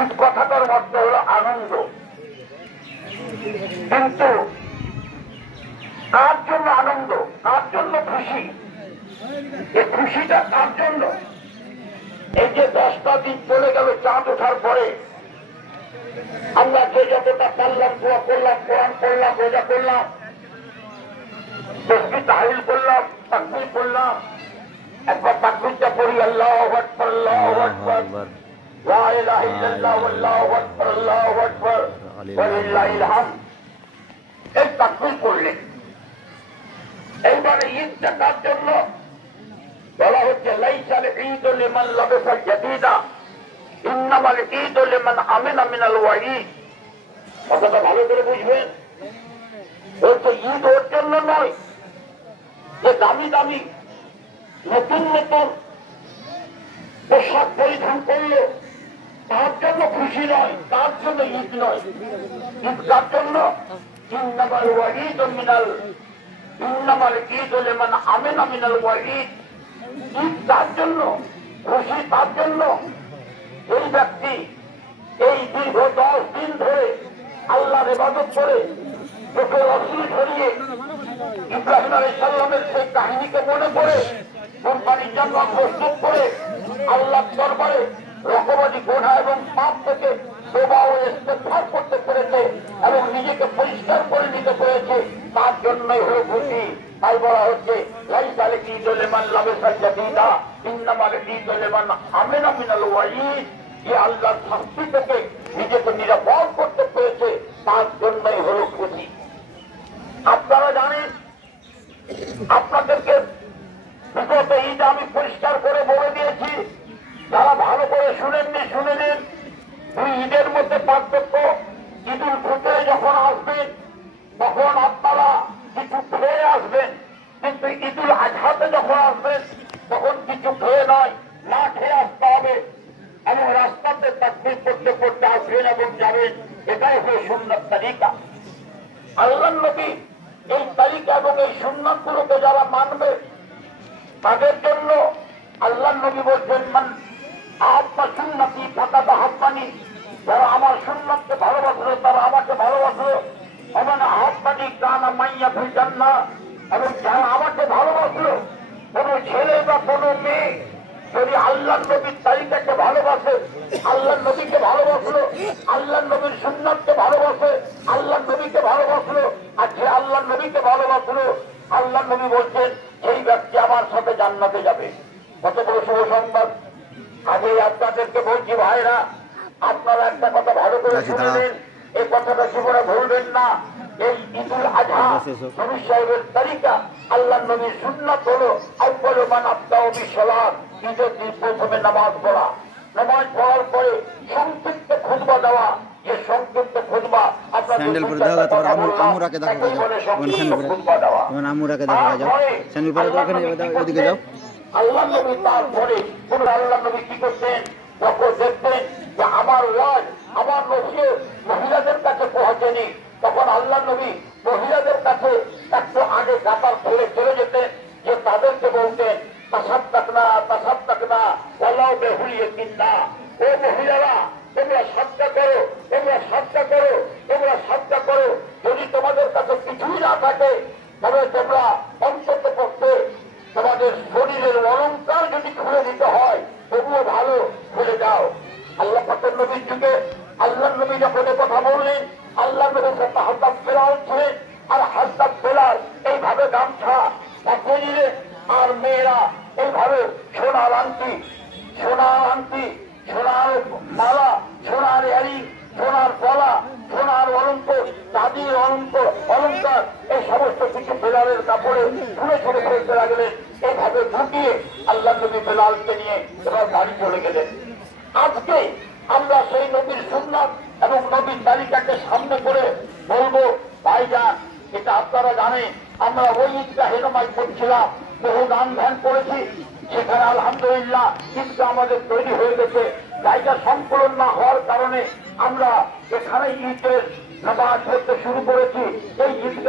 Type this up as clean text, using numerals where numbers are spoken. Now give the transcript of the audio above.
ঈদ কথাটার অর্থ হলো আনন্দ, কিন্তু কার জন্য আনন্দ, কার জন্য খুশি? এই খুশিটা কার জন্য? এই যে 10টা দিন চলে গেল চাঁদ ওঠার পরে, আমরা যে যতটা পারলাম দোয়া করলাম, কোরআন করলাম, রোজা করলাম, তসবিহ তাহলিল করলাম, তাকবীর করলাম, একবার তাকবীরটা পড়ি, আল্লাহু আকবার, আল্লাহু আকবার, লা ইলাহা ইল্লাল্লাহ, আল্লাহু আকবার, আল্লাহু আকবার, ওয়া লিল্লাহিল হামদ। এই তাকবীর করলেন। এইবারে ঈদটা কার জন্য? বলা হচ্ছে লাইসাল ঈদু লিমান লাবিসাল জাদীদা ইন্নামাল ঈদু লিমান আমিনা মিনাল ওয়াঈদ। কথাটা ভালো করে বুঝবেন। বলছে ঈদ ওর জন্য নয় যে দামি দামি নতুন নতুন পোশাক পরিধান করলো, তার জন্য খুশি নয়, তার জন্য ঈদ নয়। ঈদ কার জন্য? ইন্নামাল ওয়াঈদু মিনাল ইন্নামাল ঈদু লিমান আমিনা মিনাল ওয়াঈদ। ঈদ তার জন্য, খুশি তার জন্য এই ব্যক্তি এই দীর্ঘ 10 দিন ধরে আল্লাহর ইবাদত করে চোখের অশ্রু ঝরিয়ে ইব্রাহিম আলাইহিস সালামের সেই কাহিনীকে মনে করে কুরবানির জন্য প্রস্তুত করে আল্লাহর দরবারে রকমারি গুনাহ এবং পাপ থেকে তওবা ও ইস্তেগফার করতে পেরেছে এবং নিজেকে পরিষ্কার করে নিতে পেরেছে, তার জন্যই হলো খুশি। তাই বলা হচ্ছে লাইসাল ঈদু লিমান লাবিসাল জাদীদা ইন্নামাল ঈদু লিমান আমিনা মিনাল ওয়াঈদ। যে আল্লাহর শাস্তি থেকে নিজেকে নিরাপদ করতে পেরেছে, তার জন্যই হলো খুশি। আপনারা জানেন, আপনাদেরকে বিগত ঈদ আমি পরিষ্কার করে বলে দিয়েছি, যারা ভালো করে শুনেননি শুনে নিন। দুই ঈদের মধ্যে পার্থক্য। ঈদুল ফিতরে যখন আসবেন তখন আপনারা কিছু খেয়ে আসবেন, কিন্তু ঈদুল আজহাতে যখন আসবেন তখন কিছু খেয়ে নয়, না খেয়ে আসতে হবে এবং রাস্তাতে তাকবীর করতে করতে আসবেন এবং যাবেন। এটাই হলো সুন্নাত তালিকা। আল্লাহর নবী এই তালিকা এবং এই সুন্নাত গুলোকে যারা মানবে তাদের জন্য আল্লাহর নবী বলছেন, মান আহাব্বা সুন্নতি ফাকাদ আহাব্বানি। যারা আমার সুন্নাতকে ভালোবাসলো তারা আমাকে ভালোবাসলো। ওমান আহাব্বানি কানা মাইয়া ফিল জান্নাহ। এবং যারা আমাকে ভালোবাসলো, কোন ছেলে বা কোন মেয়ে যদি আল্লাহর নবীর তালিকাকে ভালোবাসে, আল্লাহর নবীকে ভালোবাসলো, আল্লাহর নবীর সুন্নাতকে ভালোবাসে, আল্লাহর নবীকে ভালোবাসলো, আর যে আল্লাহর নবীকে ভালোবাসলো, আল্লাহর নবী বলছেন সেই ব্যক্তি আমার সাথে জান্নাতে যাবে। কত বড় শুভ সংবাদ! আগে আপনাদেরকে বলছি ভাইরা, আপনারা একটা কথা ভালো করে শুনে নিন, এই কথাটা জীবনে ভুলবেন না। এই ঈদুল আজহা নবী সাহেবের তালিকা, আল্লাহর নবীর সুন্নাত হলো আউয়ালু মান আবদাউ বিসসালাত। ঈদের দিন প্রথমে নামাজ পড়া, নামাজ পড়ার পরে সংক্ষিপ্ত খুতবা দেওয়া। যে সংক্ষিপ্ত খুতবা স্যান্ডেল পরে দাও, তোর আমুরাকে দেখা যাও, আমুরাকে দেখা যাও, স্যান্ডেল পরে দাও, ওখানে যাও, ওদিকে যাও। আল্লাহ নবী তারপরে কোন আল্লাহ নবী কি করতেন? যখন দেখতেন যে আমার ওয়াজ, আমার নসিহত মহিলাদের কাছে পৌঁছেনি, তখন আল্লাহ নবী মহিলাদের কাছে একটু আগে কাতার ফেলে চলে যেতেন, যে তাদেরকে বলতেন তাসাদ্দাকনা তাসাদ্দাকনা ওয়ালাউ বিহুলিয়াতিনা। ও মহিলারা, তোমরা সাদকা করো, তোমরা সাদকা করো, তোমরা সাদকা করো। যদি তোমাদের কাছে কিছুই না থাকে তবে তোমরা অন্তত পক্ষে তোমাদের শরীরের অলংকার যদি খুলে দিতে হয় তবুও ভালো খুলে যাও। আল্লাহ পাকের নবীর যুগে আল্লাহ নবী যখন কথা বললেন, আল্লাহ নবীর সাথে হাসদাব বেলাল ছিলেন, আর হাসদাব বেলাল এইভাবে গামছা পাঠিয়ে দিলেন, আর মেয়েরা এইভাবে সোনার আংটি, সোনার আংটি, সোনার মালা, সোনার এরি, সোনার পলা, সোনার অলঙ্কার, চাঁদির অলঙ্কার, এই সমস্ত কিছু বেলালের কাপড়ে ছুঁড়ে ছুঁড়ে ফেলতে লাগলেন। এইভাবে ঢুকিয়ে আল্লাহ নবী বেলালকে নিয়ে এবার বাড়ি চলে গেলেন। আজকে আমরা সেই নবীর সুন্নাত এবং নবীর তালিকাকে সামনে করে বলবো, ভাইজান, এটা আপনারা জানেন, আমরা ওই ঈদগাহ হেনমায় করছিলাম, বহু গান ধ্যান করেছি, সেখানে আলহামদুলিল্লাহ ঈদগাহ আমাদের তৈরি হয়ে গেছে। জায়গা সংকুলন না হওয়ার কারণে আমরা এখানে ঈদের নামাজ পড়তে শুরু করেছি। এই ঈদগাহ